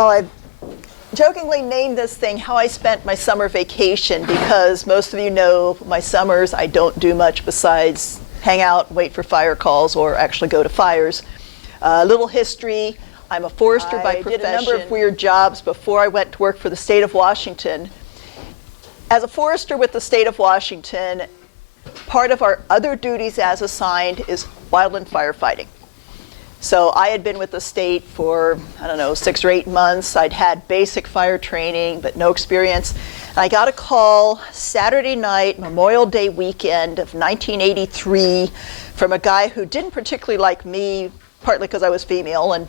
Well, I jokingly named this thing How I Spent My Summer Vacation, because most of you know my summers I don't do much besides hang out, wait for fire calls, or actually go to fires. Little history, I'm a forester by profession. I did a number of weird jobs before I went to work for the state of Washington. As a forester with the state of Washington, part of our other duties as assigned is wildland firefighting. So I had been with the state for, 6 or 8 months. I'd had basic fire training, but no experience. And I got a call Saturday night, Memorial Day weekend of 1983, from a guy who didn't particularly like me, partly because I was female. And,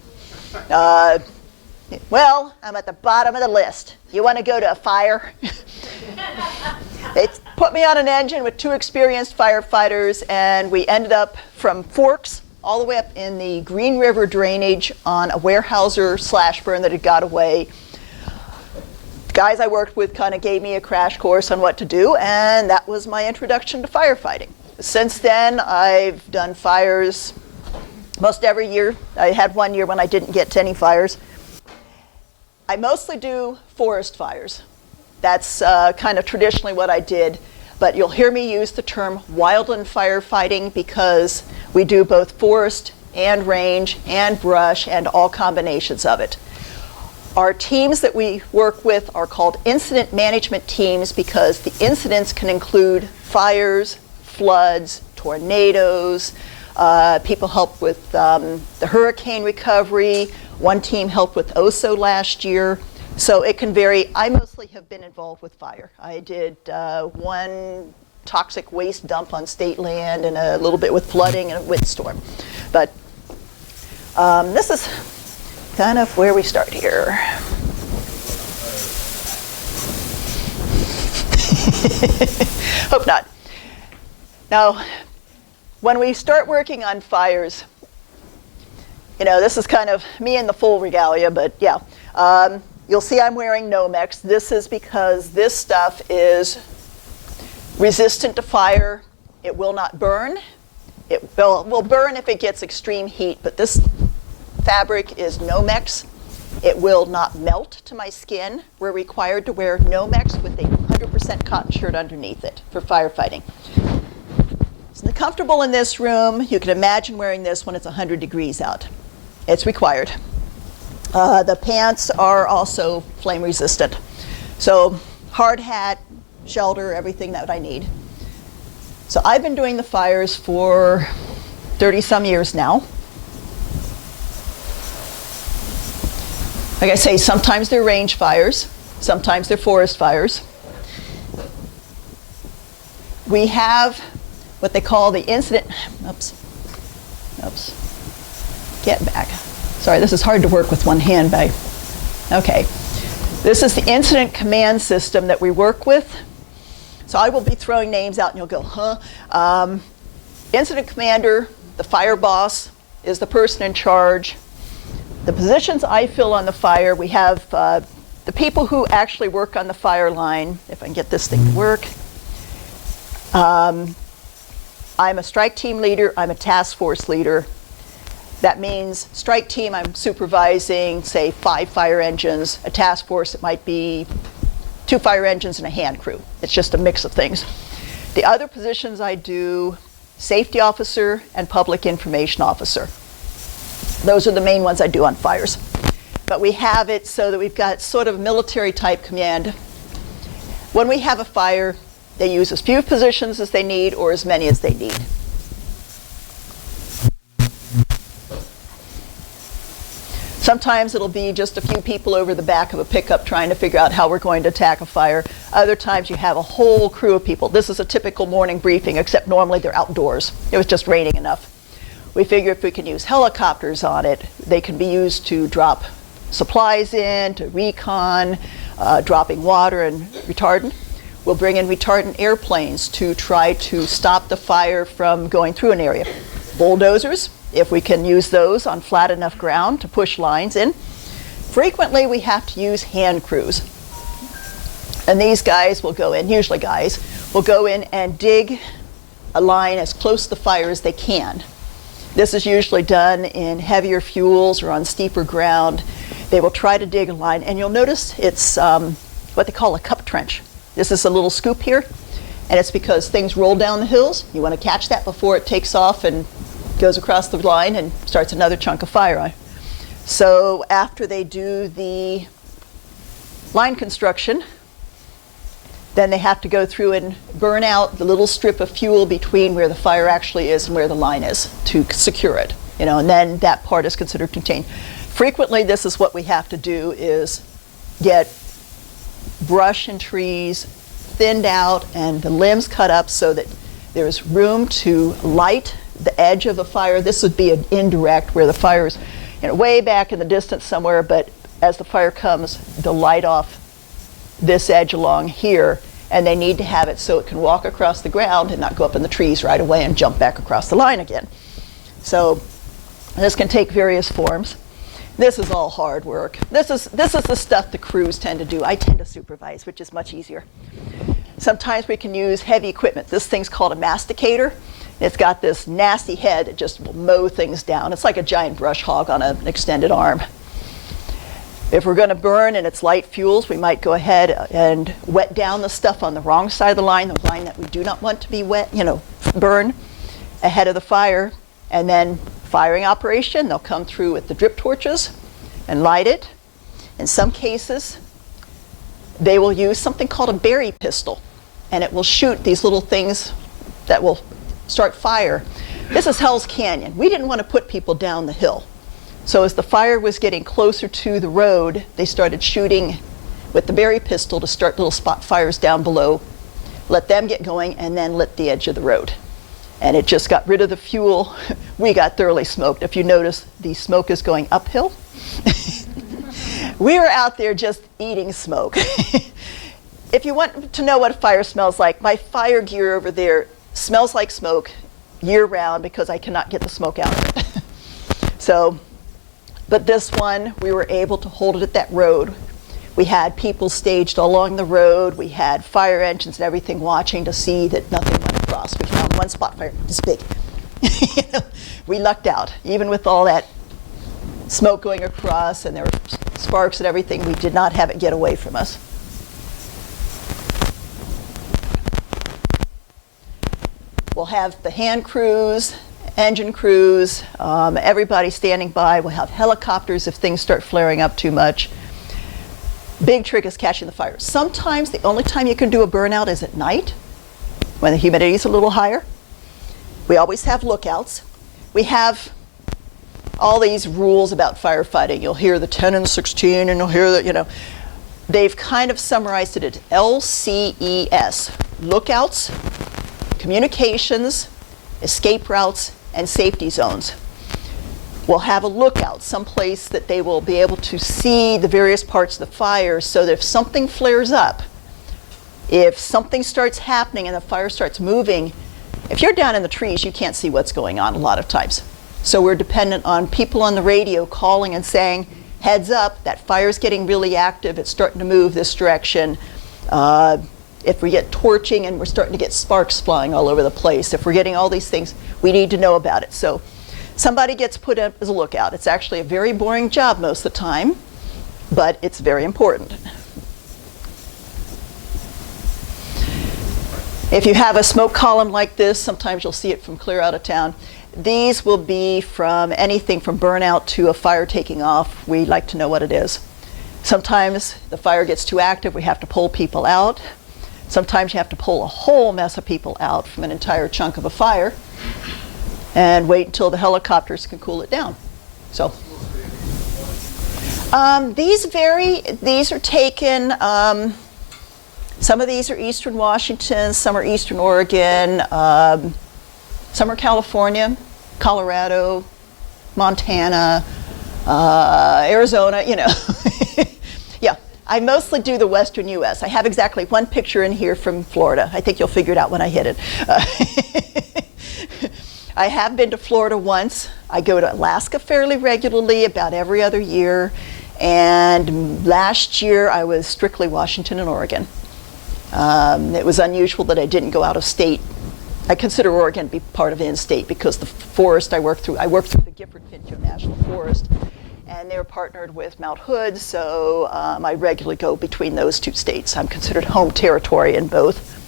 well, I'm at the bottom of the list. You want to go to a fire? They put me on an engine with 2 experienced firefighters, and we ended up from Forks all the way up in the Green River drainage on a Weyerhaeuser/burn that had got away. The guys I worked with kind of gave me a crash course on what to do, and that was my introduction to firefighting. Since then, I've done fires most every year. I had 1 year when I didn't get to any fires. I mostly do forest fires. That's kind of traditionally what I did. But you'll hear me use the term wildland firefighting because we do both forest and range and brush and all combinations of it. Our teams that we work with are called incident management teams because the incidents can include fires, floods, tornadoes. People help with the hurricane recovery. One team helped with OSO last year. So it can vary. I mostly have been involved with fire. I did one toxic waste dump on state land and a little bit with flooding and a windstorm. But this is kind of where we start here. Hope not. Now, when we start working on fires, this is kind of me in the full regalia, but yeah. You'll see I'm wearing Nomex. This is because this stuff is resistant to fire. It will not burn. It will burn if it gets extreme heat, but this fabric is Nomex. It will not melt to my skin. We're required to wear Nomex with a 100% cotton shirt underneath it for firefighting. It's comfortable in this room. You can imagine wearing this when it's 100 degrees out. It's required. The pants are also flame resistant. So hard hat, shelter, everything that I need. So I've been doing the fires for 30-some years now. Like I say, sometimes they're range fires, sometimes they're forest fires. We have what they call the incident, get back. Sorry, this is hard to work with one hand by, okay. This is the incident command system that we work with. So I will be throwing names out and you'll go, huh? Incident commander, the fire boss, is the person in charge. The positions I fill on the fire, we have the people who actually work on the fire line, if I can get this thing to work. I'm a strike team leader, I'm a task force leader. That means strike team, I'm supervising, say, 5 fire engines. A task force, it might be 2 fire engines and a hand crew. It's just a mix of things. The other positions I do, safety officer and public information officer. Those are the main ones I do on fires. But we have it so that we've got sort of military type command. When we have a fire, they use as few positions as they need or as many as they need. Sometimes it'll be just a few people over the back of a pickup trying to figure out how we're going to attack a fire. Other times you have a whole crew of people. This is a typical morning briefing, except normally they're outdoors. It was just raining enough. We figure if we can use helicopters on it, they can be used to drop supplies in, to recon, dropping water and retardant. We'll bring in retardant airplanes to try to stop the fire from going through an area. Bulldozers, if we can use those on flat enough ground to push lines in. Frequently we have to use hand crews. And these guys will go in, usually guys, will go in and dig a line as close to the fire as they can. This is usually done in heavier fuels or on steeper ground. They will try to dig a line, and you'll notice it's what they call a cup trench. This is a little scoop here, and it's because things roll down the hills. You want to catch that before it takes off and goes across the line and starts another chunk of fire on. So after they do the line construction, then they have to go through and burn out the little strip of fuel between where the fire actually is and where the line is to secure it, and then that part is considered contained. Frequently, this is what we have to do, is get brush and trees thinned out and the limbs cut up so that there's room to light the edge of the fire. This would be an indirect where the fire is way back in the distance somewhere, but as the fire comes, they'll light off this edge along here, and they need to have it so it can walk across the ground and not go up in the trees right away and jump back across the line again. So this can take various forms. This is all hard work. This is the stuff the crews tend to do. I tend to supervise, which is much easier. Sometimes we can use heavy equipment. This thing's called a masticator. It's got this nasty head that just will mow things down. It's like a giant brush hog on an extended arm. If we're going to burn and it's light fuels, we might go ahead and wet down the stuff on the wrong side of the line that we do not want to be wet, burn ahead of the fire. And then firing operation, they'll come through with the drip torches and light it. In some cases, they will use something called a berry pistol, and it will shoot these little things that will start fire. This is Hell's Canyon. We didn't want to put people down the hill. So as the fire was getting closer to the road, they started shooting with the berry pistol to start little spot fires down below, let them get going, and then lit the edge of the road. And it just got rid of the fuel. We got thoroughly smoked. If you notice, the smoke is going uphill. We were out there just eating smoke. If you want to know what a fire smells like, my fire gear over there smells like smoke year-round because I cannot get the smoke out of it. So, but this one, we were able to hold it at that road. We had people staged along the road. We had fire engines and everything watching to see that nothing went across. We found one spot fire this big. We lucked out. Even with all that smoke going across and there were sparks and everything, we did not have it get away from us. We'll have the hand crews, engine crews, everybody standing by. We'll have helicopters if things start flaring up too much. Big trick is catching the fire. Sometimes the only time you can do a burnout is at night when the humidity is a little higher. We always have lookouts. We have all these rules about firefighting. You'll hear the 10 and 16 and you'll hear that, they've kind of summarized it as LCES, lookouts, communications, escape routes, and safety zones. We'll have a lookout, someplace that they will be able to see the various parts of the fire so that if something flares up, if something starts happening and the fire starts moving, if you're down in the trees, you can't see what's going on a lot of times. So we're dependent on people on the radio calling and saying, heads up, that fire's getting really active, it's starting to move this direction. If we get torching and we're starting to get sparks flying all over the place, if we're getting all these things, we need to know about it. So somebody gets put up as a lookout. It's actually a very boring job most of the time, but it's very important. If you have a smoke column like this, sometimes you'll see it from clear out of town. These will be from anything from burnout to a fire taking off. We like to know what it is. Sometimes the fire gets too active, we have to pull people out. Sometimes you have to pull a whole mess of people out from an entire chunk of a fire and wait until the helicopters can cool it down. So these vary. These are taken, some of these are Eastern Washington, some are Eastern Oregon, some are California, Colorado, Montana, Arizona, Yeah, I mostly do the Western US. I have exactly one picture in here from Florida. I think you'll figure it out when I hit it. I have been to Florida once. I go to Alaska fairly regularly, about every other year. And last year I was strictly Washington and Oregon. It was unusual that I didn't go out of state. I consider Oregon to be part of in-state because the forest I work through the Gifford-Pinchot National Forest. and they're partnered with Mount Hood, so I regularly go between those two states. I'm considered home territory in both.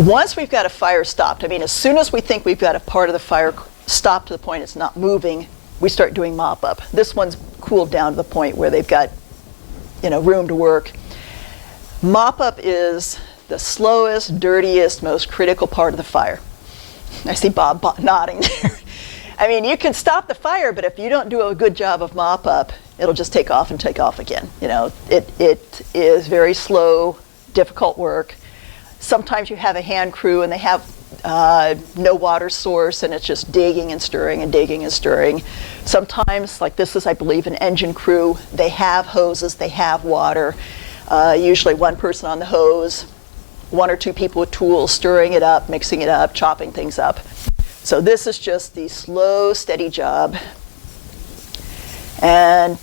Once we've got a fire stopped, I mean, as soon as we think we've got a part of the fire stopped to the point it's not moving, we start doing mop up. This one's cooled down to the point where they've got, room to work. Mop up is the slowest, dirtiest, most critical part of the fire. I see Bob nodding there. I mean, you can stop the fire, but if you don't do a good job of mop up, it'll just take off and take off again. It is very slow, difficult work. Sometimes you have a hand crew and they have no water source and it's just digging and stirring and digging and stirring. Sometimes, like this is, I believe, an engine crew. They have hoses, they have water. Usually one person on the hose, one or two people with tools stirring it up, mixing it up, chopping things up. So this is just the slow, steady job. And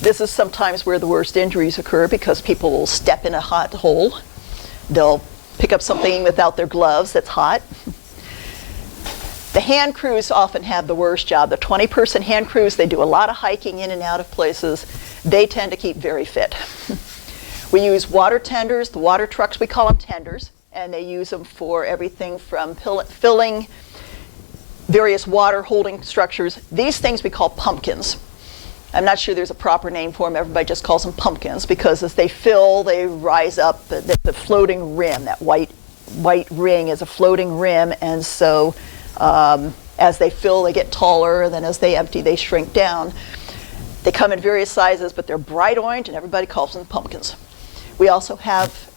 this is sometimes where the worst injuries occur because people will step in a hot hole. They'll pick up something without their gloves that's hot. The hand crews often have the worst job. The 20-person hand crews, they do a lot of hiking in and out of places. They tend to keep very fit. We use water tenders, the water trucks, we call them tenders, and they use them for everything from filling various water holding structures. These things we call pumpkins. I'm not sure there's a proper name for them. Everybody just calls them pumpkins because as they fill, they rise up. The floating rim, that white ring is a floating rim, and so as they fill, they get taller, and then as they empty, they shrink down. They come in various sizes, but they're bright orange, and everybody calls them pumpkins. We also have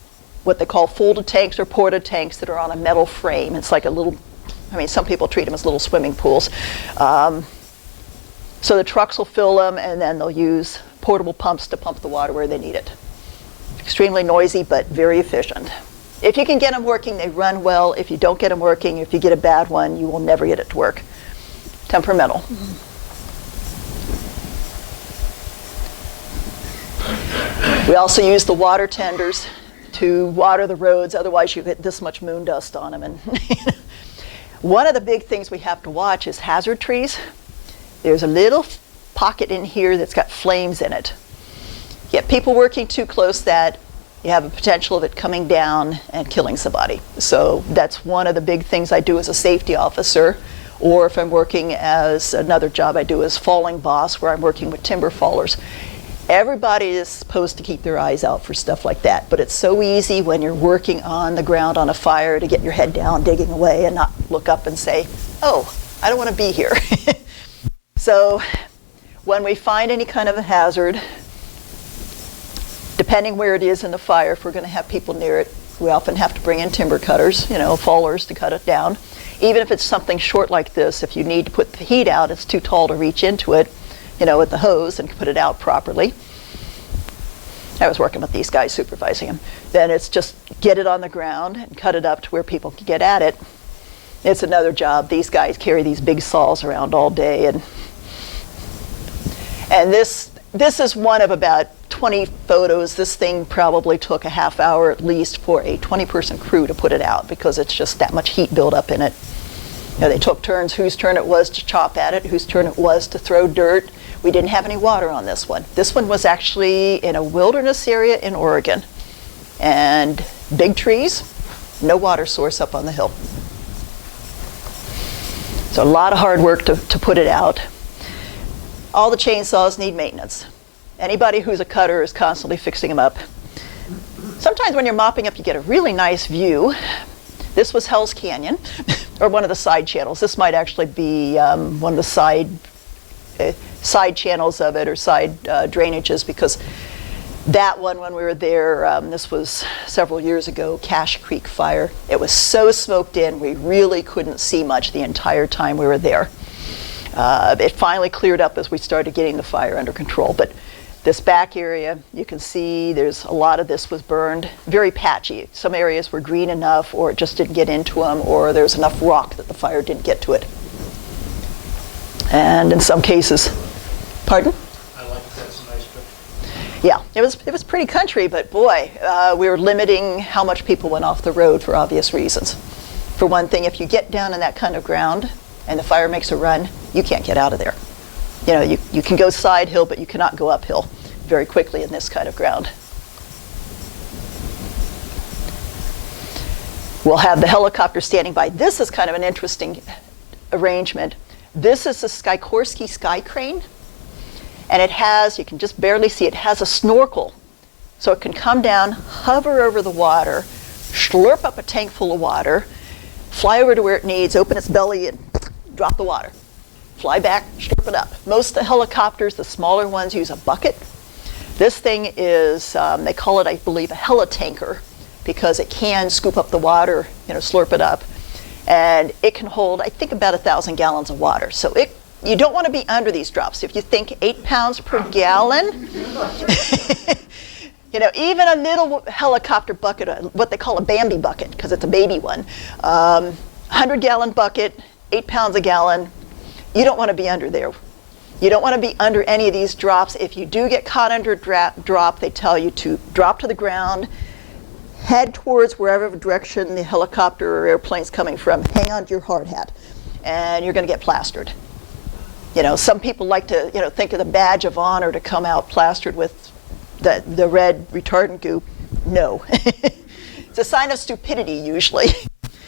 what they call folded tanks or porta tanks that are on a metal frame. It's like a little, some people treat them as little swimming pools. So the trucks will fill them, and then they'll use portable pumps to pump the water where they need it. Extremely noisy, but very efficient. If you can get them working, they run well. If you don't get them working, if you get a bad one, you will never get it to work. Temperamental. We also use the water tenders to water the roads, otherwise you get this much moon dust on them. And one of the big things we have to watch is hazard trees. There's a little pocket in here that's got flames in it. Get people working too close, that you have a potential of it coming down and killing somebody. So that's one of the big things I do as a safety officer, or if I'm working as another job I do as falling boss, where I'm working with timber fallers. Everybody is supposed to keep their eyes out for stuff like that, but it's so easy when you're working on the ground on a fire to get your head down digging away and not look up and say, oh, I don't want to be here. So when we find any kind of a hazard, depending where it is in the fire, if we're going to have people near it, we often have to bring in timber cutters, fallers to cut it down. Even if it's something short like this, if you need to put the heat out, it's too tall to reach into it, with the hose and put it out properly. I was working with these guys, supervising them. Then it's just get it on the ground and cut it up to where people can get at it. It's another job. These guys carry these big saws around all day, and this is one of about 20 photos. This thing probably took a half hour at least for a 20-person crew to put it out because it's just that much heat built up in it. They took turns whose turn it was to chop at it, whose turn it was to throw dirt. We didn't have any water on this one. This one was actually in a wilderness area in Oregon. And big trees, no water source up on the hill. So a lot of hard work to put it out. All the chainsaws need maintenance. Anybody who's a cutter is constantly fixing them up. Sometimes when you're mopping up, you get a really nice view. This was Hell's Canyon, or one of the side channels. This might actually be one of the side channels of it, or side drainages, because that one, when we were there, this was several years ago, Cache Creek fire. It was so smoked in, we really couldn't see much the entire time we were there. It finally cleared up as we started getting the fire under control. But this back area, you can see there's a lot of this was burned, very patchy. Some areas were green enough, or it just didn't get into them, or there's enough rock that the fire didn't get to it. And in some cases, pardon? I like that's a nice picture. Yeah, it was pretty country, but boy, we were limiting how much people went off the road for obvious reasons. For one thing, if you get down in that kind of ground and the fire makes a run, you can't get out of there. You know, you can go side hill, but you cannot go uphill very quickly in this kind of ground. We'll have the helicopter standing by. This is kind of an interesting arrangement. This is a Sikorsky sky crane, and it has, you can just barely see, it has a snorkel. So it can come down, hover over the water, slurp up a tank full of water, fly over to where it needs, open its belly, and drop the water. Fly back, slurp it up. Most of the helicopters, the smaller ones, use a bucket. This thing is, they call it, I believe, a helitanker, because it can scoop up the water, you know, slurp it up. And it can hold, I think, about 1,000 gallons of water. So you don't want to be under these drops. If you think 8 pounds per gallon, you know, even a little helicopter bucket, what they call a Bambi bucket, because it's a baby one, 100-gallon bucket, 8 pounds a gallon, you don't want to be under there. You don't want to be under any of these drops. If you do get caught under a drop, they tell you to drop to the ground, head towards wherever direction the helicopter or airplane's coming from, hang on to your hard hat, and you're going to get plastered. You know, some people like to, you know, think of the badge of honor to come out plastered with the red retardant goo. No. It's a sign of stupidity usually.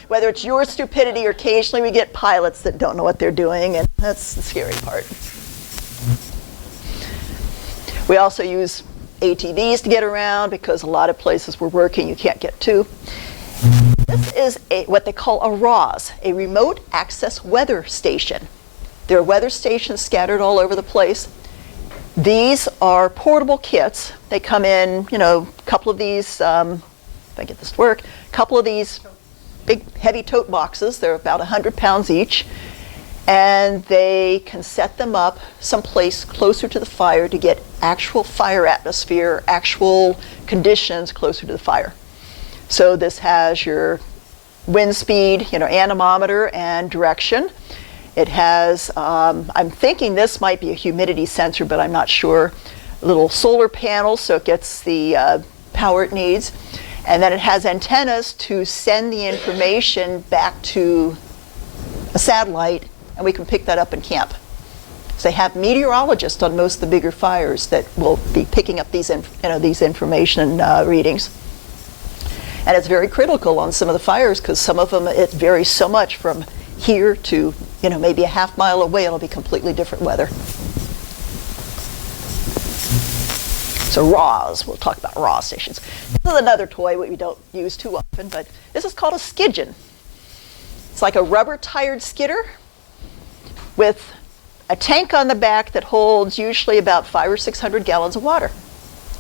Whether it's your stupidity or occasionally we get pilots that don't know what they're doing, and that's the scary part. We also use ATVs to get around because a lot of places we're working you can't get to. This is what they call a RAWS, a remote access weather station. There are weather stations scattered all over the place. These are portable kits. They come in, you know, a couple of these, if I get this to work, a couple of these big heavy tote boxes. They're about 100 pounds each. And they can set them up someplace closer to the fire to get actual fire atmosphere, actual conditions closer to the fire. So this has your wind speed, you know, anemometer and direction. It has, I'm thinking this might be a humidity sensor, but I'm not sure. Little solar panels, so it gets the power it needs. And then it has antennas to send the information back to a satellite, and we can pick that up in camp. So they have meteorologists on most of the bigger fires that will be picking up these, these information readings. And it's very critical on some of the fires because some of them, it varies so much from here to, you know, maybe a half mile away. It'll be completely different weather. So RAWs, we'll talk about RAW stations. This is another toy we don't use too often, but this is called a skidgen. It's like a rubber-tired skidder with a tank on the back that holds usually about 500 or 600 gallons of water.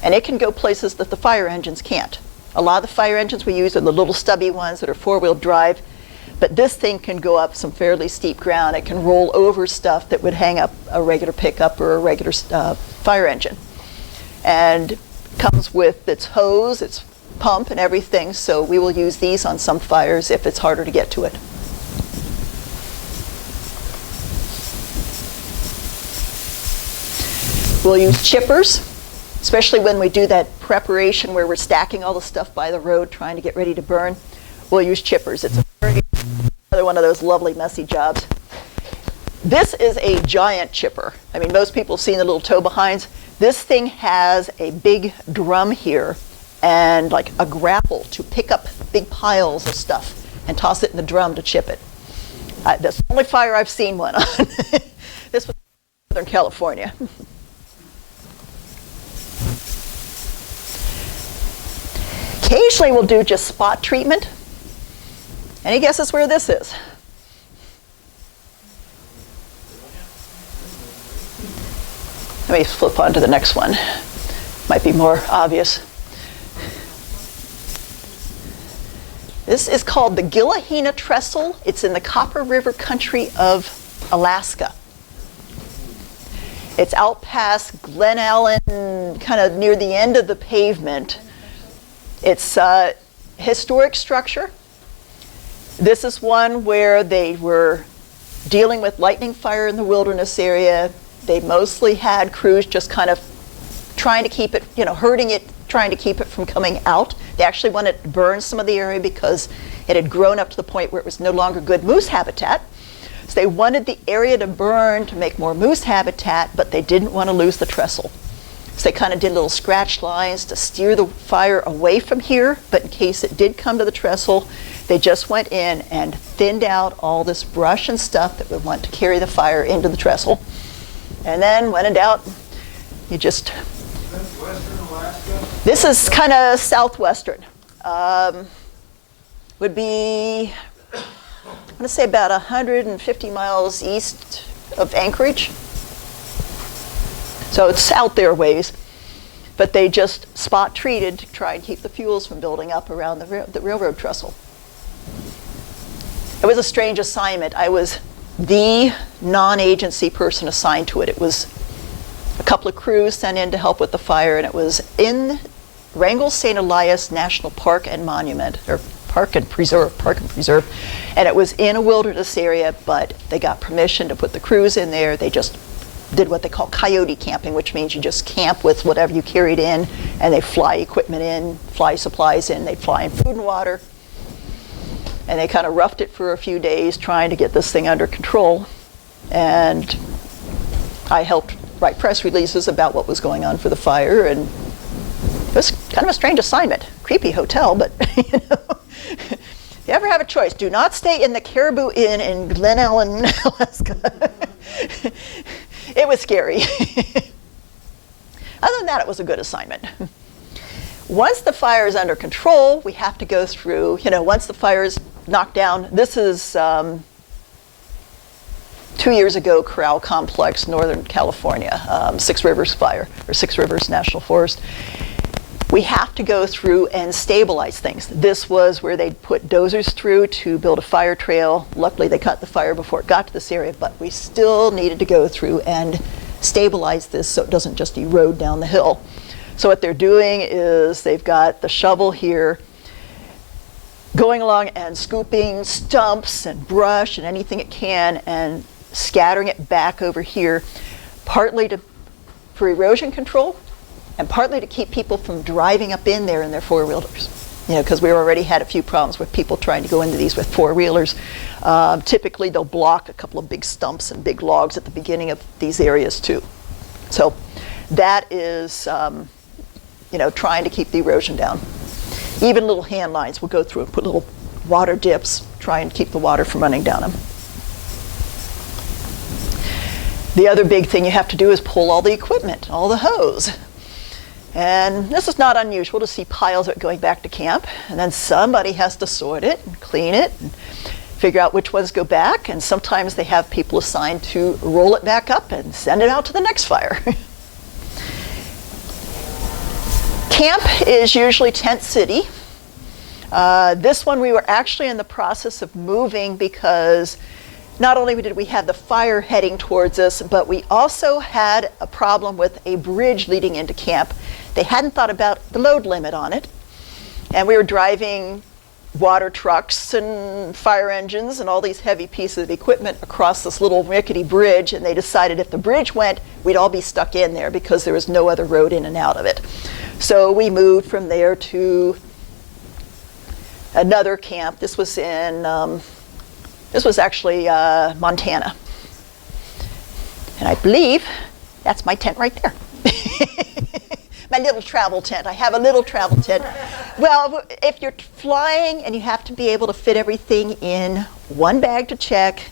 And it can go places that the fire engines can't. A lot of the fire engines we use are the little stubby ones that are four-wheel drive, but this thing can go up some fairly steep ground. It can roll over stuff that would hang up a regular pickup or a regular fire engine. And comes with its hose, its pump, and everything, so we will use these on some fires if it's harder to get to it. We'll use chippers, especially when we do that preparation where we're stacking all the stuff by the road trying to get ready to burn. We'll use chippers. It's another one of those lovely messy jobs. This is a giant chipper. I mean, most people have seen the little tow behinds. This thing has a big drum here and like a grapple to pick up big piles of stuff and toss it in the drum to chip it. That's the only fire I've seen one on. This was in Southern California. Occasionally we'll do just spot treatment. Any guesses where this is? Let me flip on to the next one. Might be more obvious. This is called the Gillahena Trestle. It's in the Copper River country of Alaska. It's out past Glen Allen, kind of near the end of the pavement. It's a historic structure. This is one where they were dealing with lightning fire in the wilderness area. They mostly had crews just kind of trying to keep it, you know, herding it, trying to keep it from coming out. They actually wanted to burn some of the area because it had grown up to the point where it was no longer good moose habitat. So they wanted the area to burn to make more moose habitat, but they didn't want to lose the trestle. So they kind of did little scratch lines to steer the fire away from here, but in case it did come to the trestle, they just went in and thinned out all this brush and stuff that would want to carry the fire into the trestle. And then when in doubt, you just... Western Alaska? This is kind of southwestern. Would be, I'm going to say about 150 miles east of Anchorage. So it's out there ways, but they just spot treated to try and keep the fuels from building up around the railroad trestle. It was a strange assignment. I was the non-agency person assigned to it. It was a couple of crews sent in to help with the fire, and it was in Wrangell St. Elias National Park and Monument, or Park and Preserve, and it was in a wilderness area, but they got permission to put the crews in there. They just did what they call coyote camping, which means you just camp with whatever you carried in, and they fly equipment in, fly supplies in, they'd fly in food and water. And they kind of roughed it for a few days trying to get this thing under control. And I helped write press releases about what was going on for the fire, and it was kind of a strange assignment. Creepy hotel, but you know. If you ever have a choice, do not stay in the Caribou Inn in Glen Ellen, Alaska. It was scary. Other than that, it was a good assignment. Once the fire is under control, we have to go through, you know, once the fire is knocked down, this is 2 years ago, Corral Complex, Northern California, Six Rivers Fire, or Six Rivers National Forest. We have to go through and stabilize things. This was where they'd put dozers through to build a fire trail. Luckily, they cut the fire before it got to this area, but we still needed to go through and stabilize this so it doesn't just erode down the hill. So what they're doing is they've got the shovel here going along and scooping stumps and brush and anything it can and scattering it back over here, partly for erosion control, and partly to keep people from driving up in there in their four-wheelers. You know, because we already had a few problems with people trying to go into these with four-wheelers. Typically, they'll block a couple of big stumps and big logs at the beginning of these areas too. So that is, you know, trying to keep the erosion down. Even little hand lines will go through and put little water dips, try and keep the water from running down them. The other big thing you have to do is pull all the equipment, all the hose. And this is not unusual to see piles of it going back to camp, and then somebody has to sort it and clean it and figure out which ones go back, and sometimes they have people assigned to roll it back up and send it out to the next fire. Camp is usually Tent City. This one we were actually in the process of moving because not only did we have the fire heading towards us, but we also had a problem with a bridge leading into camp. They hadn't thought about the load limit on it, and we were driving water trucks and fire engines and all these heavy pieces of equipment across this little rickety bridge, and they decided if the bridge went, we'd all be stuck in there because there was no other road in and out of it. So we moved from there to another camp. This was in, this was actually Montana. And I believe that's my tent right there. My little travel tent. I have a little travel tent. Well, if you're flying and you have to be able to fit everything in one bag to check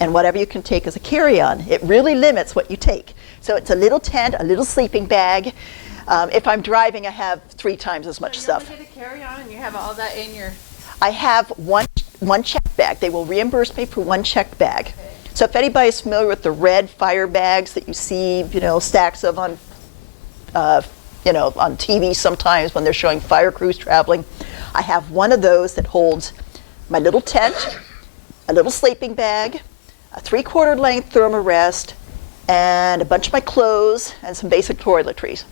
and whatever you can take as a carry-on, it really limits what you take. So it's a little tent, a little sleeping bag. If I'm driving, I have 3 times as much stuff. So you only get a carry-on and you have all that in your... I have one checked bag. They will reimburse me for one checked bag. Okay. So if anybody's familiar with the red fire bags that you see, you know, stacks of on, you know, on TV sometimes when they're showing fire crews traveling, I have one of those that holds my little tent, a little sleeping bag, a 3/4 length thermarest, and a bunch of my clothes and some basic toiletries.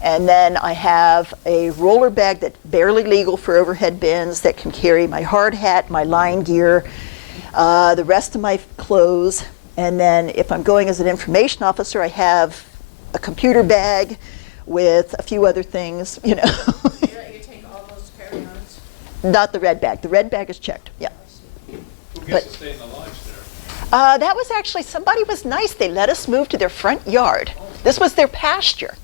And then I have a roller bag that's barely legal for overhead bins that can carry my hard hat, my line gear, the rest of my clothes. And then if I'm going as an information officer, I have a computer bag with a few other things, you know. You take all those carry-ons? Not the red bag. The red bag is checked, yeah. Who gets to stay in the lodge That was actually, somebody was nice. They let us move to their front yard. This was their pasture.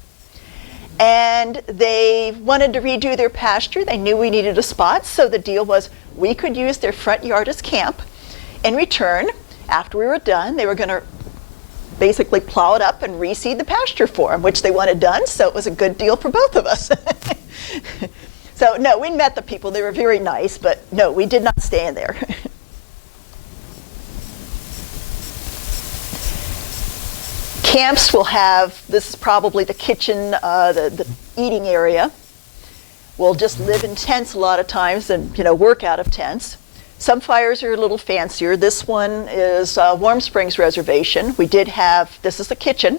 And they wanted to redo their pasture. They knew we needed a spot, so the deal was we could use their front yard as camp. In return, after we were done, they were going to basically plow it up and reseed the pasture for them, which they wanted done, so it was a good deal for both of us. So no, we met the people. They were very nice, but no, we did not stay in there. Camps will have, this is probably the kitchen, the eating area. We'll just live in tents a lot of times and work out of tents. Some fires are a little fancier. This one is Warm Springs Reservation. We did have, this is the kitchen.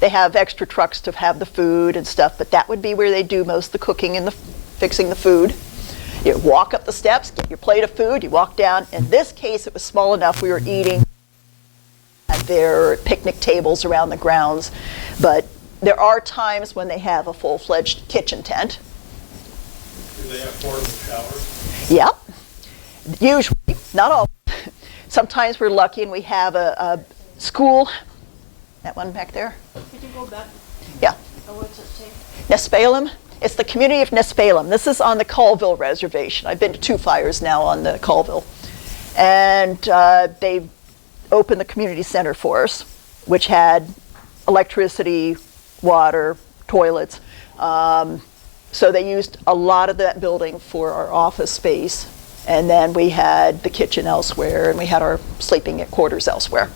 They have extra trucks to have the food and stuff, but that would be where they do most of the cooking and the fixing the food. You walk up the steps, get your plate of food, you walk down. In this case, it was small enough we were eating at their picnic tables around the grounds, but there are times when they have a full-fledged kitchen tent. Do they have portable showers? Yep. Usually, not all. Sometimes we're lucky and we have a school. That one back there? Could you go back? Yeah. Oh, what's it say? Nespalem. It's the community of Nespalem. This is on the Colville Reservation. I've been to 2 fires now on the Colville. And they opened the community center for us, which had electricity, water, toilets. So they used a lot of that building for our office space. And then we had the kitchen elsewhere, and we had our sleeping quarters elsewhere.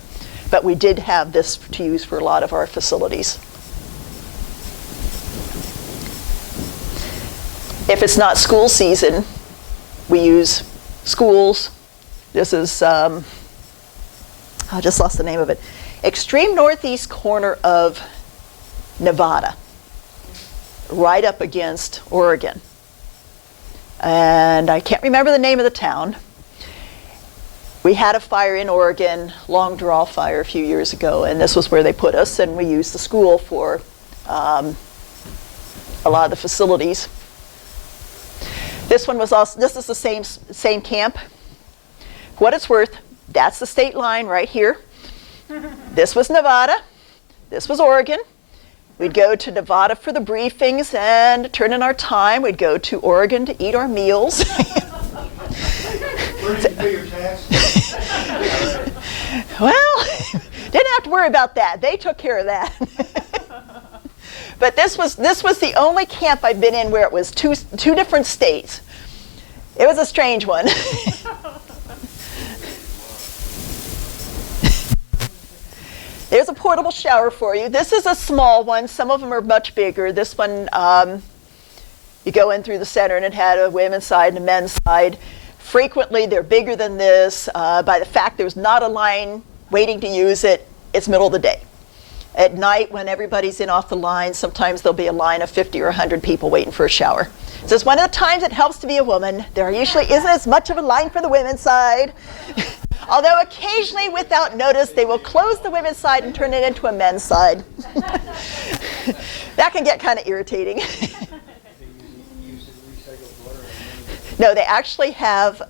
But we did have this to use for a lot of our facilities. If it's not school season, we use schools. This is, I just lost the name of it. Extreme northeast corner of Nevada, right up against Oregon. And I can't remember the name of the town. We had a fire in Oregon, long draw fire a few years ago, and this was where they put us, and we used the school for a lot of the facilities. This one was also, this is the same camp. For what it's worth, that's the state line right here. This was Nevada. This was Oregon. We'd go to Nevada for the briefings and to turn in our time. We'd go to Oregon to eat our meals. Where did you pay your taxes? Well, didn't have to worry about that. They took care of that. But this was the only camp I've been in where it was two different states. It was a strange one. There's a portable shower for you. This is a small one. Some of them are much bigger. This one, you go in through the center, and it had a women's side and a men's side. Frequently, they're bigger than this. By the fact there's not a line waiting to use it, it's middle of the day. At night, when everybody's in off the line, sometimes there'll be a line of 50 or 100 people waiting for a shower. So it's one of the times it helps to be a woman. There usually isn't as much of a line for the women's side. Although occasionally, without notice, they will close the women's side and turn it into a men's side. That can get kind of irritating. No, they actually have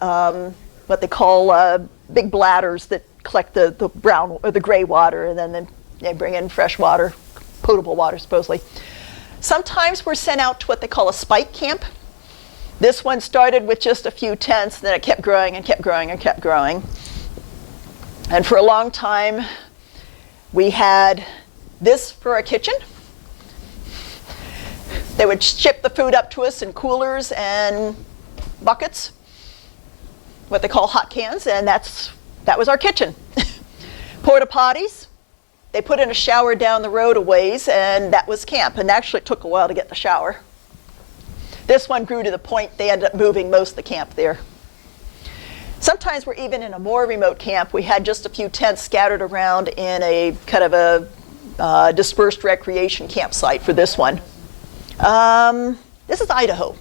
what they call big bladders that collect the brown or the gray water, and then they bring in fresh water, potable water, supposedly. Sometimes we're sent out to what they call a spike camp. This one started with just a few tents, then it kept growing and kept growing and kept growing. And for a long time, we had this for our kitchen. They would ship the food up to us in coolers and buckets, what they call hot cans, and that was our kitchen. Porta potties. They put in a shower down the road a ways, and that was camp. And actually, it took a while to get the shower. This one grew to the point they ended up moving most of the camp there. Sometimes we're even in a more remote camp. We had just a few tents scattered around in a kind of a dispersed recreation campsite for this one. This is Idaho.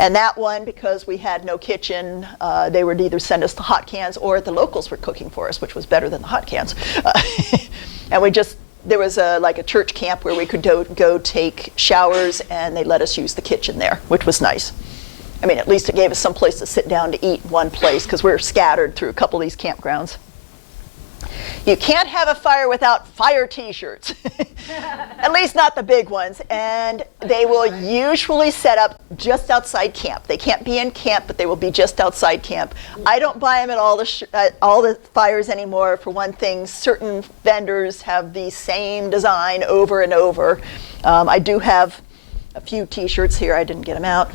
And that one, because we had no kitchen, they would either send us the hot cans or the locals were cooking for us, which was better than the hot cans. And there was like a church camp where we could go take showers, and they let us use the kitchen there, which was nice. I mean, at least it gave us some place to sit down to eat in one place, because we were scattered through a couple of these campgrounds. You can't have a fire without fire t-shirts, at least not the big ones. And they will usually set up just outside camp. They can't be in camp, but they will be just outside camp. I don't buy them at all the fires anymore. For one thing, certain vendors have the same design over and over. I do have a few t-shirts here. I didn't get them out.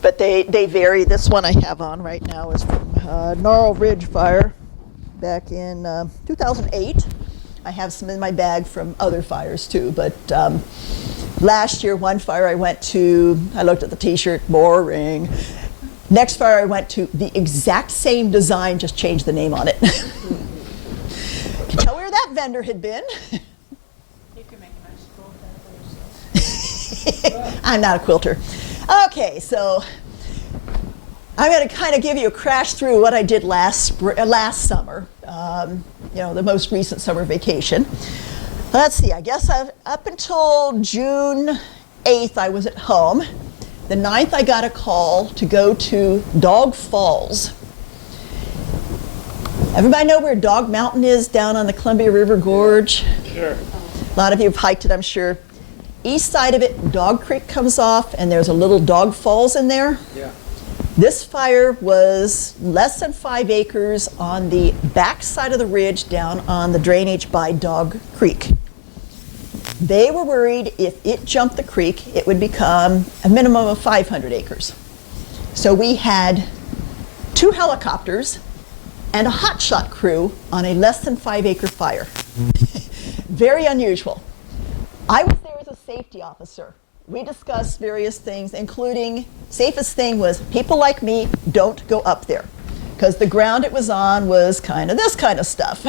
But they vary. This one I have on right now is from Gnarl Ridge Fire. Back in 2008. I have some in my bag from other fires too, but last year, one fire I went to, I looked at the t-shirt, boring. Next fire I went to, the exact same design, just changed the name on it. Can you tell where that vendor had been? You can make a nice quilt out of yourself. I'm not a quilter. Okay, so I'm going to kind of give you a crash through what I did last summer, the most recent summer vacation. Let's see, I guess up until June 8th, I was at home. The 9th, I got a call to go to Dog Falls. Everybody know where Dog Mountain is down on the Columbia River Gorge? Sure. A lot of you have hiked it, I'm sure. East side of it, Dog Creek comes off, and there's a little Dog Falls in there. Yeah. This fire was less than 5 acres on the back side of the ridge down on the drainage by Dog Creek. They were worried if it jumped the creek, it would become a minimum of 500 acres. So we had 2 helicopters and a hotshot crew on a less than 5 acre fire. Very unusual. I was there as a safety officer. We discussed various things, including safest thing was people like me don't go up there, because the ground it was on was kind of this kind of stuff.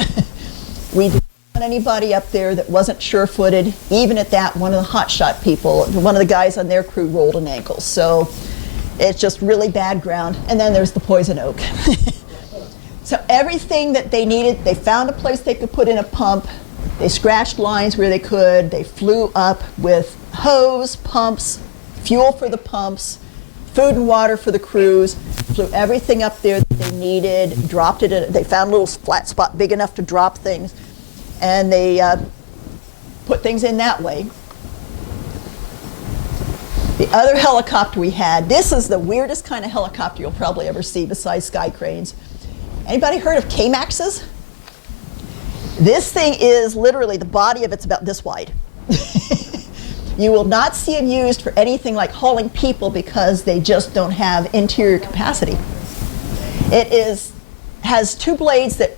We didn't want anybody up there that wasn't sure-footed. Even at that, one of the hotshot people, one of the guys on their crew rolled an ankle. So it's just really bad ground. And then there's the poison oak. So everything that they needed, they found a place they could put in a pump. They scratched lines where they could. They flew up with hose, pumps, fuel for the pumps, food and water for the crews, flew everything up there that they needed, dropped it. They found a little flat spot big enough to drop things, and they put things in that way. The other helicopter we had, this is the weirdest kind of helicopter you'll probably ever see besides sky cranes. Anybody heard of K-Maxes? This thing is literally, the body of it's about this wide. You will not see them used for anything like hauling people because they just don't have interior capacity. It has 2 blades that,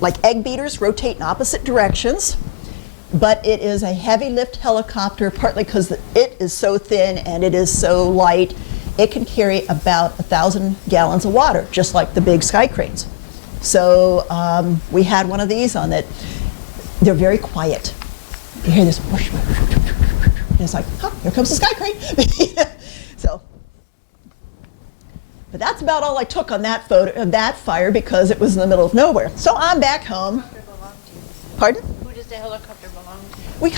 like egg beaters, rotate in opposite directions, but it is a heavy lift helicopter, partly because it is so thin and it is so light. It can carry about 1,000 gallons of water, just like the big sky cranes. So we had one of these on it. They're very quiet. You hear this whoosh, whoosh, whoosh, whoosh, whoosh, and it's like, oh, here comes the sky crane. So, but that's about all I took on that photo of that fire because it was in the middle of nowhere. So I'm back home. Pardon? Who does the helicopter belong to? We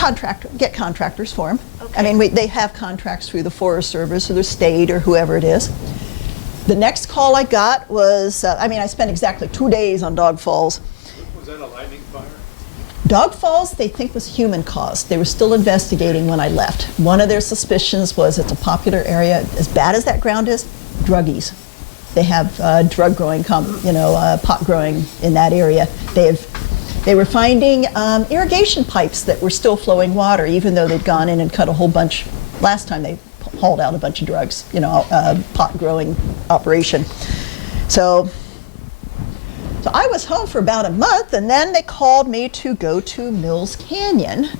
get contractors for them. Okay. I mean, they have contracts through the Forest Service or the state or whoever it is. The next call I got was, I spent exactly 2 days on Dog Falls. Was that a lightning fire? Dog Falls, they think was human caused. They were still investigating when I left. One of their suspicions was it's a popular area. As bad as that ground is, druggies. They have drug growing, pot growing in that area. They were finding irrigation pipes that were still flowing water, even though they'd gone in and cut a whole bunch. Last time they hauled out a bunch of drugs, pot growing operation. So I was home for about a month, and then they called me to go to Mills Canyon.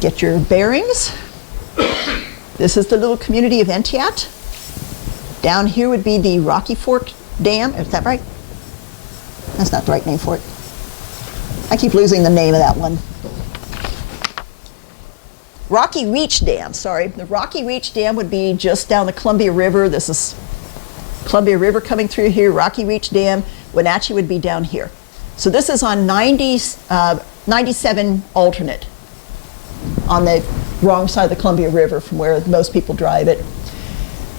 Get your bearings. This is the little community of Entiat. Down here would be the Rocky Fork Dam. Is that right? That's not the right name for it. I keep losing the name of that one. Rocky Reach Dam, sorry. The Rocky Reach Dam would be just down the Columbia River. This is Columbia River coming through here. Rocky Reach Dam. Wenatchee would be down here. So this is on 97 alternate on the wrong side of the Columbia River from where most people drive it.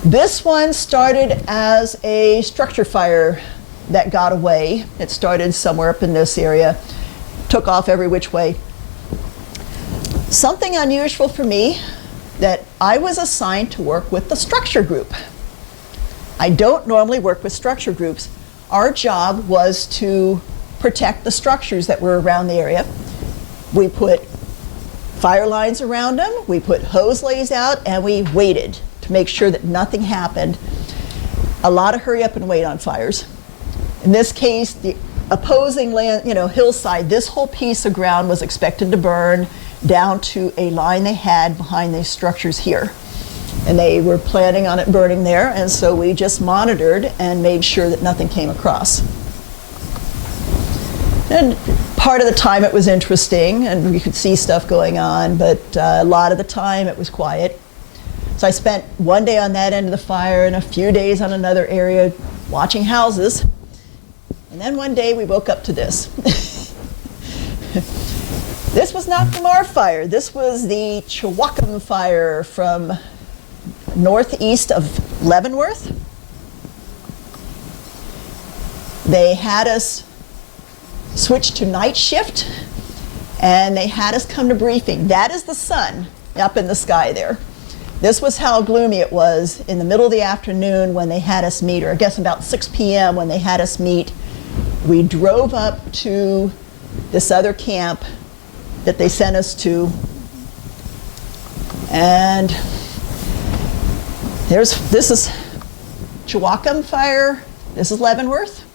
This one started as a structure fire that got away. It started somewhere up in this area, took off every which way. Something unusual for me, that I was assigned to work with the structure group. I don't normally work with structure groups. Our job was to protect the structures that were around the area. We put fire lines around them, we put hose lays out, and we waited to make sure that nothing happened. A lot of hurry up and wait on fires. In this case, the opposing land, hillside, this whole piece of ground was expected to burn down to a line they had behind these structures here. And they were planning on it burning there, and so we just monitored and made sure that nothing came across. And part of the time it was interesting, and we could see stuff going on, but a lot of the time it was quiet. So I spent one day on that end of the fire and a few days on another area watching houses. And then one day we woke up to this. This was not from our fire. This was the Chewacum fire from northeast of Leavenworth. They had us switch to night shift, and they had us come to briefing. That is the sun up in the sky there. This was how gloomy it was in the middle of the afternoon when they had us meet, or I guess about 6 p.m. when they had us meet. We drove up to this other camp that they sent us to, and this is Chewacum fire, this is Leavenworth.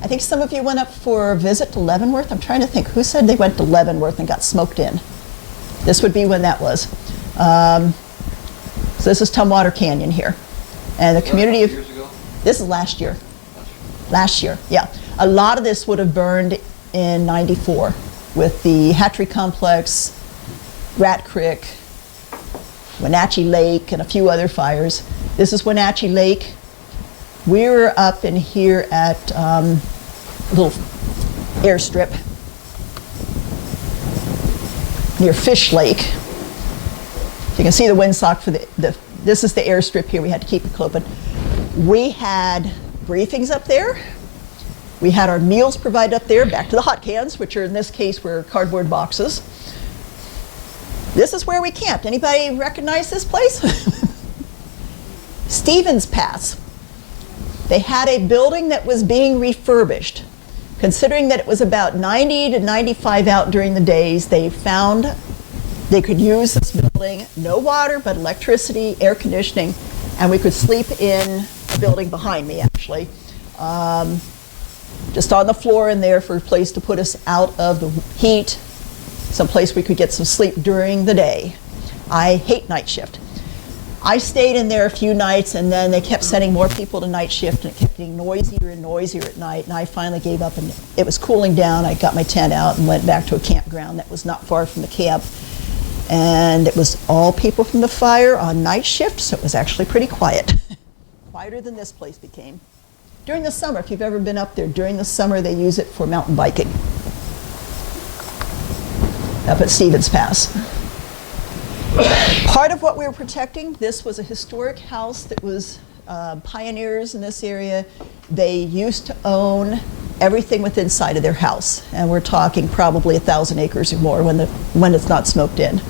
I think some of you went up for a visit to Leavenworth. I'm trying to think, who said they went to Leavenworth and got smoked in? This would be when that was. So this is Tumwater Canyon here. And the community of, years ago? this is last year. Last year, yeah. A lot of this would have burned in '94 with the Hatchery Complex, Rat Creek, Wenatchee Lake, and a few other fires. This is Wenatchee Lake. We were up in here at a little airstrip near Fish Lake. You can see the windsock for this is the airstrip here. We had to keep it open. We had briefings up there. We had our meals provided up there, back to the hot cans, which are in this case were cardboard boxes. This is where we camped. Anybody recognize this place? Stevens Pass. They had a building that was being refurbished. Considering that it was about 90 to 95 out during the days, they found they could use this building, no water, but electricity, air conditioning, and we could sleep in a building behind me, actually. Just on the floor in there for a place to put us out of the heat, someplace we could get some sleep during the day. I hate night shift. I stayed in there a few nights, and then they kept sending more people to night shift, and it kept getting noisier and noisier at night, and I finally gave up, and it was cooling down. I got my tent out and went back to a campground that was not far from the camp, and it was all people from the fire on night shift, so it was actually pretty quiet. Quieter than this place became. During the summer, if you've ever been up there, during the summer they use it for mountain biking up at Stevens Pass. Part of what we were protecting, this was a historic house that was pioneers in this area. They used to own everything within inside of their house, and we're talking probably 1,000 acres or more when it's not smoked in.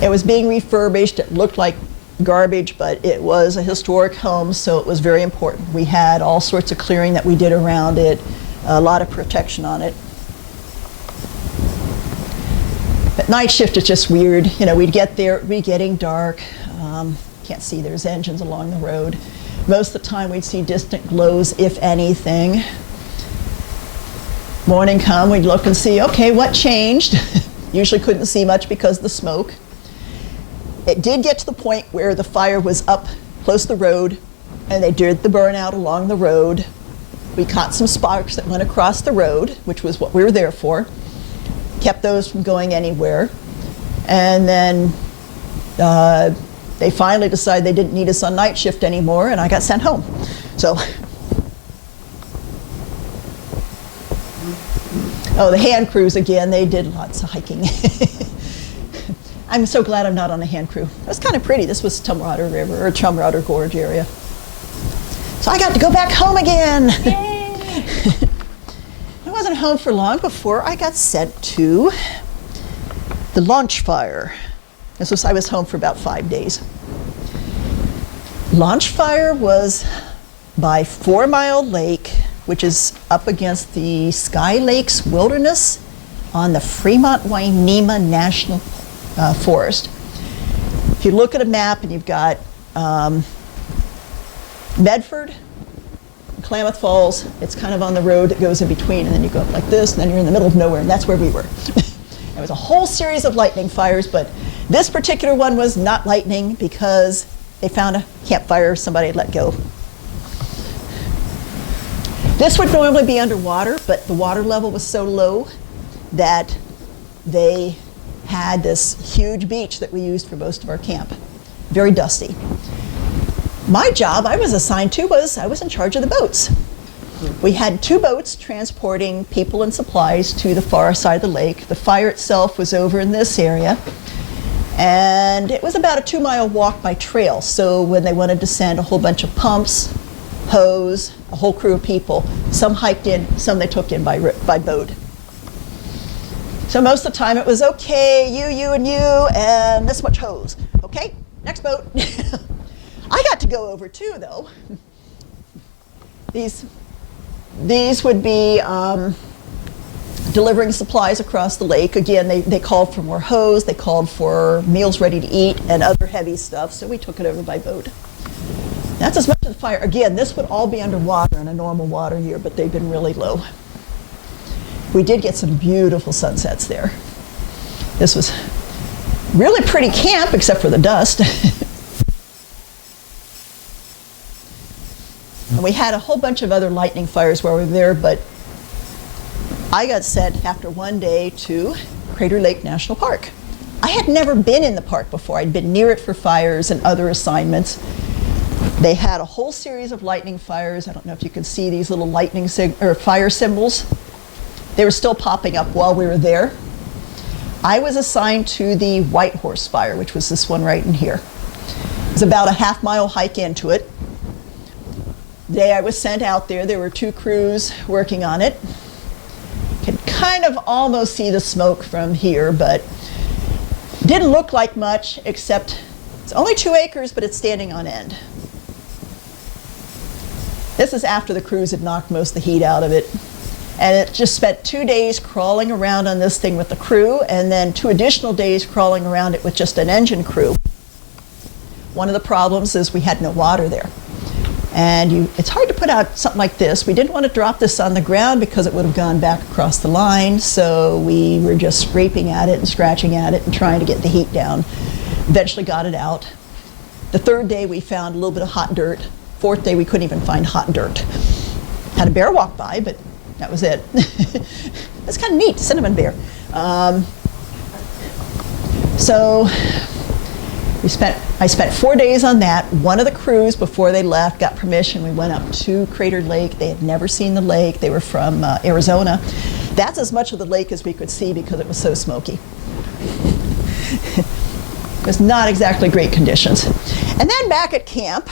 It was being refurbished. It looked like garbage, but it was a historic home, so it was very important. We had all sorts of clearing that we did around it, a lot of protection on it. But night shift is just weird. We'd get there, it'd be getting dark. Can't see, there's engines along the road. Most of the time we'd see distant glows, if anything. Morning come, we'd look and see, okay, what changed? Usually couldn't see much because of the smoke. It did get to the point where the fire was up close to the road, and they did the burnout along the road. We caught some sparks that went across the road, which was what we were there for. Kept those from going anywhere. And then they finally decided they didn't need us on night shift anymore, and I got sent home. So, oh, the hand crews again, they did lots of hiking. I'm so glad I'm not on a hand crew. It was kind of pretty. This was Tumwater River, or Tumwater Gorge area. So I got to go back home again. Yay! I wasn't home for long before I got sent to the launch fire. I was home for about 5 days. Launch fire was by 4 Mile Lake, which is up against the Sky Lakes Wilderness on the Fremont-Wainema National Forest. If you look at a map and you've got Medford, Klamath Falls, it's kind of on the road that goes in between, and then you go up like this, and then you're in the middle of nowhere, and that's where we were. There was a whole series of lightning fires, but this particular one was not lightning because they found a campfire somebody had let go. This would normally be underwater, but the water level was so low that they had this huge beach that we used for most of our camp. Very dusty. My job I was assigned to was I was in charge of the boats. We had 2 boats transporting people and supplies to the far side of the lake. The fire itself was over in this area, and it was about a 2-mile walk by trail. So when they wanted to send a whole bunch of pumps, hose, a whole crew of people, some hiked in, some they took in by boat. So most of the time it was, okay, you, and this much hose. Okay, next boat. I got to go over too, though. These would be delivering supplies across the lake. Again, they called for more hose, they called for meals ready to eat, and other heavy stuff, so we took it over by boat. That's as much of the fire. Again, this would all be underwater in a normal water year, but they've been really low. We did get some beautiful sunsets there. This was really pretty camp, except for the dust. And we had a whole bunch of other lightning fires while we were there, but I got sent after 1 day to Crater Lake National Park. I had never been in the park before. I'd been near it for fires and other assignments. They had a whole series of lightning fires. I don't know if you can see these little lightning fire symbols. They were still popping up while we were there. I was assigned to the White Horse Fire, which was this one right in here. It was about a half-mile hike into it. The day I was sent out there were 2 crews working on it. Could kind of almost see the smoke from here, but didn't look like much, except it's only 2 acres, but it's standing on end. This is after the crews had knocked most of the heat out of it. And it just spent 2 days crawling around on this thing with the crew, and then 2 additional days crawling around it with just an engine crew. One of the problems is we had no water there. And it's hard to put out something like this. We didn't want to drop this on the ground because it would have gone back across the line, so we were just scraping at it and scratching at it and trying to get the heat down. Eventually got it out. The 3rd day we found a little bit of hot dirt. 4th day we couldn't even find hot dirt. Had a bear walk by, but that was it. That's kind of neat, cinnamon bear. So I spent 4 days on that. One of the crews, before they left, got permission. We went up to Crater Lake. They had never seen the lake. They were from Arizona. That's as much of the lake as we could see because it was so smoky. It was not exactly great conditions. And then back at camp,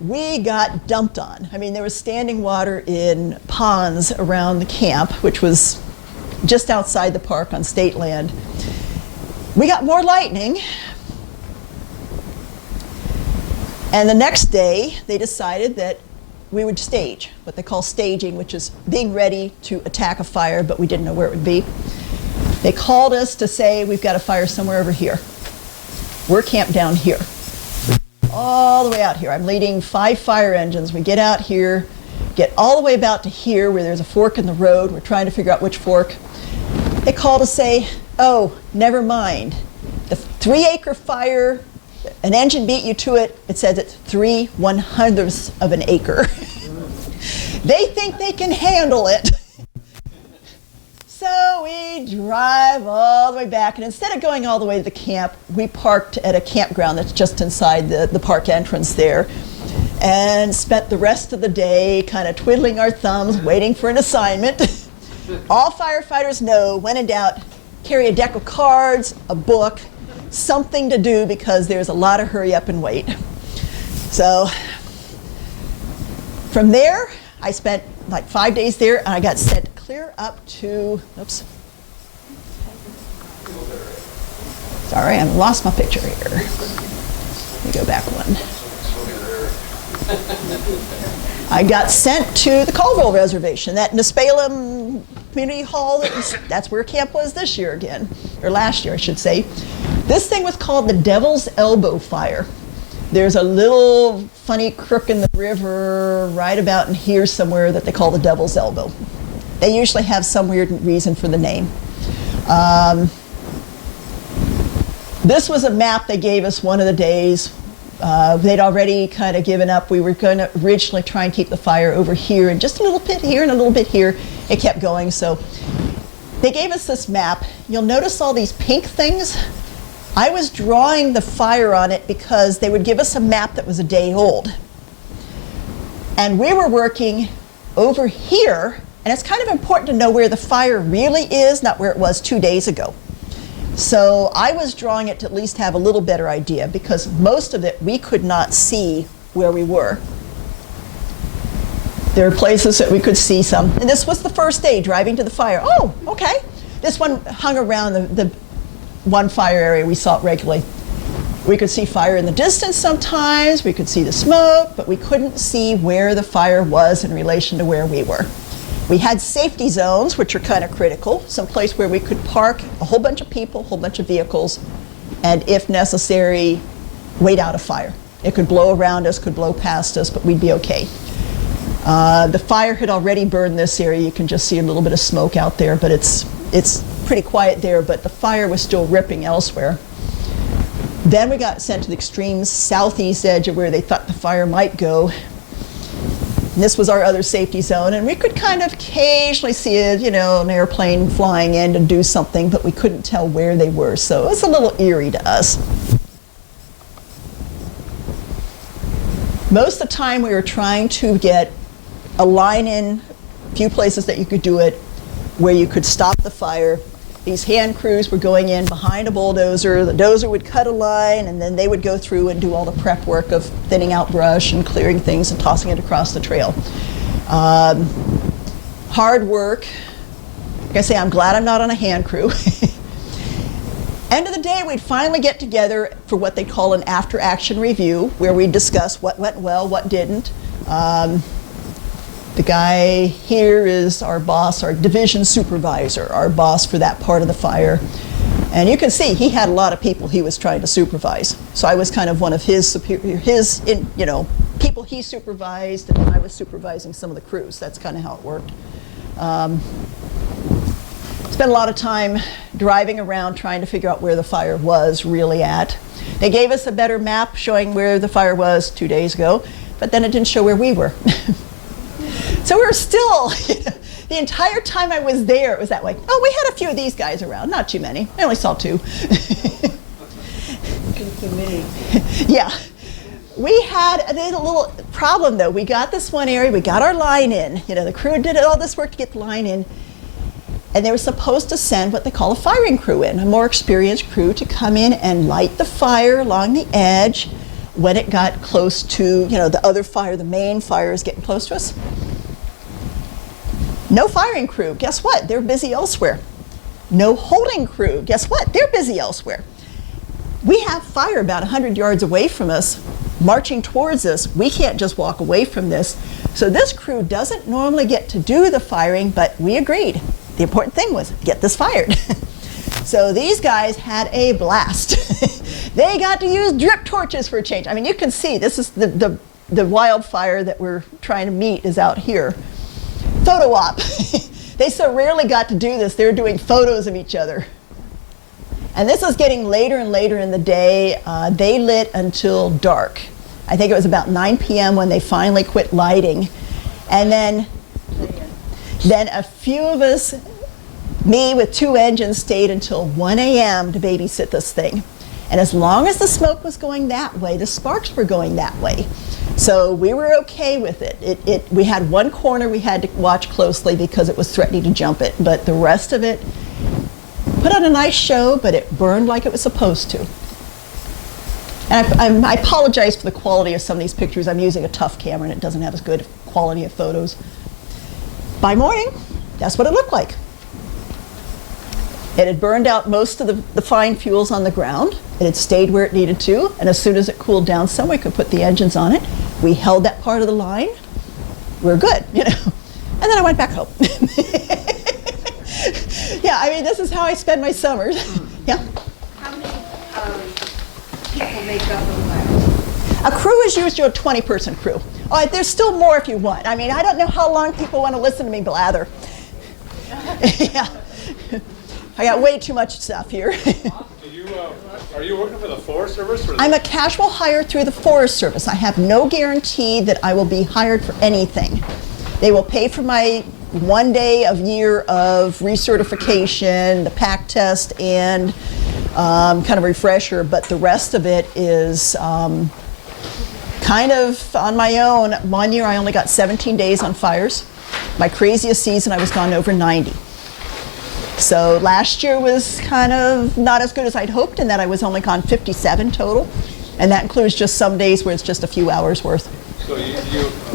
we got dumped on. I mean, there was standing water in ponds around the camp, which was just outside the park on state land. We got more lightning. And the next day, they decided that we would stage, what they call staging, which is being ready to attack a fire, but we didn't know where it would be. They called us to say, we've got a fire somewhere over here. We're camped down here. All the way out here. I'm leading 5 fire engines. We get out here, get all the way about to here where there's a fork in the road. We're trying to figure out which fork. They call to say, oh, never mind. The 3-acre fire, an engine beat you to it. It says it's 3/100ths of an acre. They think they can handle it. So we drive all the way back, and instead of going all the way to the camp, we parked at a campground that's just inside the park entrance there, and spent the rest of the day kind of twiddling our thumbs, waiting for an assignment. All firefighters know, when in doubt, carry a deck of cards, a book, something to do because there's a lot of hurry up and wait. So from there, I spent like 5 days there, and I got sent clear up to, oops. Sorry, I lost my picture here. Let me go back one. I got sent to the Colville Reservation, that Nispalem Community Hall. That's where camp was this year again, or last year, I should say. This thing was called the Devil's Elbow Fire. There's a little funny crook in the river right about in here somewhere that they call the Devil's Elbow. They usually have some weird reason for the name. This was a map they gave us one of the days. They'd already kind of given up. We were going to originally try and keep the fire over here and just a little bit here and a little bit here. It kept going. So they gave us this map. You'll notice all these pink things. I was drawing the fire on it because they would give us a map that was a day old. And we were working over here, and it's kind of important to know where the fire really is, not where it was 2 days ago. So I was drawing it to at least have a little better idea, because most of it we could not see where we were. There are places that we could see some. And this was the first day driving to the fire. Oh, okay. This one hung around the one fire area. We saw it regularly. We could see fire in the distance sometimes. We could see the smoke, but we couldn't see where the fire was in relation to where we were. We had safety zones, which are kind of critical, someplace where we could park a whole bunch of people, a whole bunch of vehicles, and if necessary, wait out a fire. It could blow around us, could blow past us, but we'd be okay. The fire had already burned this area. You can just see a little bit of smoke out there, but it's pretty quiet there, but the fire was still ripping elsewhere. Then we got sent to the extreme southeast edge of where they thought the fire might go. And this was our other safety zone, and we could kind of occasionally see an airplane flying in to do something, but we couldn't tell where they were, so it was a little eerie to us. Most of the time we were trying to get a line in, a few places that you could do it, where you could stop the fire. These hand crews were going in behind a bulldozer. The dozer would cut a line, and then they would go through and do all the prep work of thinning out brush and clearing things and tossing it across the trail. Hard work. Like I say, I'm glad I'm not on a hand crew. End of the day, we'd finally get together for what they call an after-action review, where we'd discuss what went well, what didn't. The guy here is our boss, our division supervisor, our boss for that part of the fire. And you can see he had a lot of people he was trying to supervise. So I was kind of one of his people he supervised, and then I was supervising some of the crews. That's kind of how it worked. Spent a lot of time driving around trying to figure out where the fire was really at. They gave us a better map showing where the fire was 2 days ago, but then it didn't show where we were. So we were still, the entire time I was there, it was that way. Oh, we had a few of these guys around, not too many. I only saw 2. Yeah. We had a little problem, though. We got this one area, we got our line in. The crew did all this work to get the line in. And they were supposed to send what they call a firing crew in, a more experienced crew, to come in and light the fire along the edge when it got close to, the other fire, the main fire is getting close to us. No firing crew. Guess what? They're busy elsewhere. No holding crew. Guess what? They're busy elsewhere. We have fire about 100 yards away from us, marching towards us. We can't just walk away from this. So this crew doesn't normally get to do the firing, but we agreed. The important thing was get this fired. So these guys had a blast. They got to use drip torches for a change. I mean, you can see this is the wildfire that we're trying to meet is out here. Photo op. They so rarely got to do this. They were doing photos of each other. And this was getting later and later in the day. They lit until dark. I think it was about 9 p.m. when they finally quit lighting. And then a few of us, me with 2 engines, stayed until 1 a.m. to babysit this thing. And as long as the smoke was going that way, the sparks were going that way. So we were okay with it. We had one corner we had to watch closely because it was threatening to jump it, but the rest of it, put on a nice show, but it burned like it was supposed to. And I apologize for the quality of some of these pictures. I'm using a tough camera and it doesn't have as good quality of photos. By morning, that's what it looked like. It had burned out most of the fine fuels on the ground. It had stayed where it needed to, and as soon as it cooled down some, we could put the engines on it. We held that part of the line. We're good, you know. And then I went back home. Yeah, I mean, this is how I spend my summers. Yeah. How many people make up a fire? A crew is usually a 20-person crew. All right, there's still more if you want. I mean, I don't know how long people want to listen to me blather. Yeah. I got way too much stuff here. Are you working for the Forest Service? Or I'm a casual hire through the Forest Service. I have no guarantee that I will be hired for anything. They will pay for my 1 day of year of recertification, the PAC test, and kind of refresher, but the rest of it is kind of on my own. 1 year I only got 17 days on fires. My craziest season I was gone over 90. So last year was kind of not as good as I'd hoped in that I was only gone 57 total, and that includes just some days where it's just a few hours worth. So you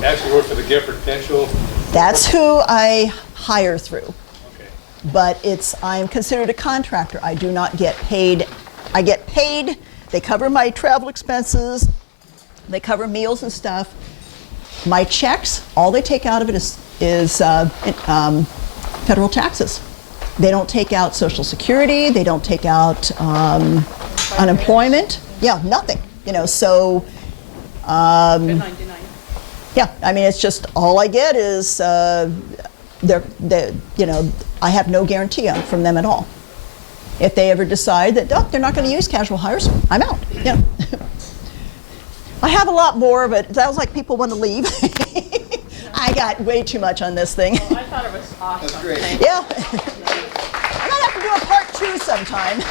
actually work for the Gifford Potential? That's who I hire through. Okay. But I'm considered a contractor. I do not get paid. I get paid, they cover my travel expenses, they cover meals and stuff. My checks, all they take out of it is federal taxes. They don't take out Social Security, they don't take out unemployment. Yeah, nothing, you know, so. 99. Yeah, I mean, it's just all I get is, you know, I have no guarantee from them at all. If they ever decide that, oh, they're not going to use casual hires, I'm out, you know. I have a lot more, but it sounds like people want to leave. I got way too much on this thing. Well, I thought it was awesome. That's great. Thank you. Yeah. I might have to do a part 2 sometime.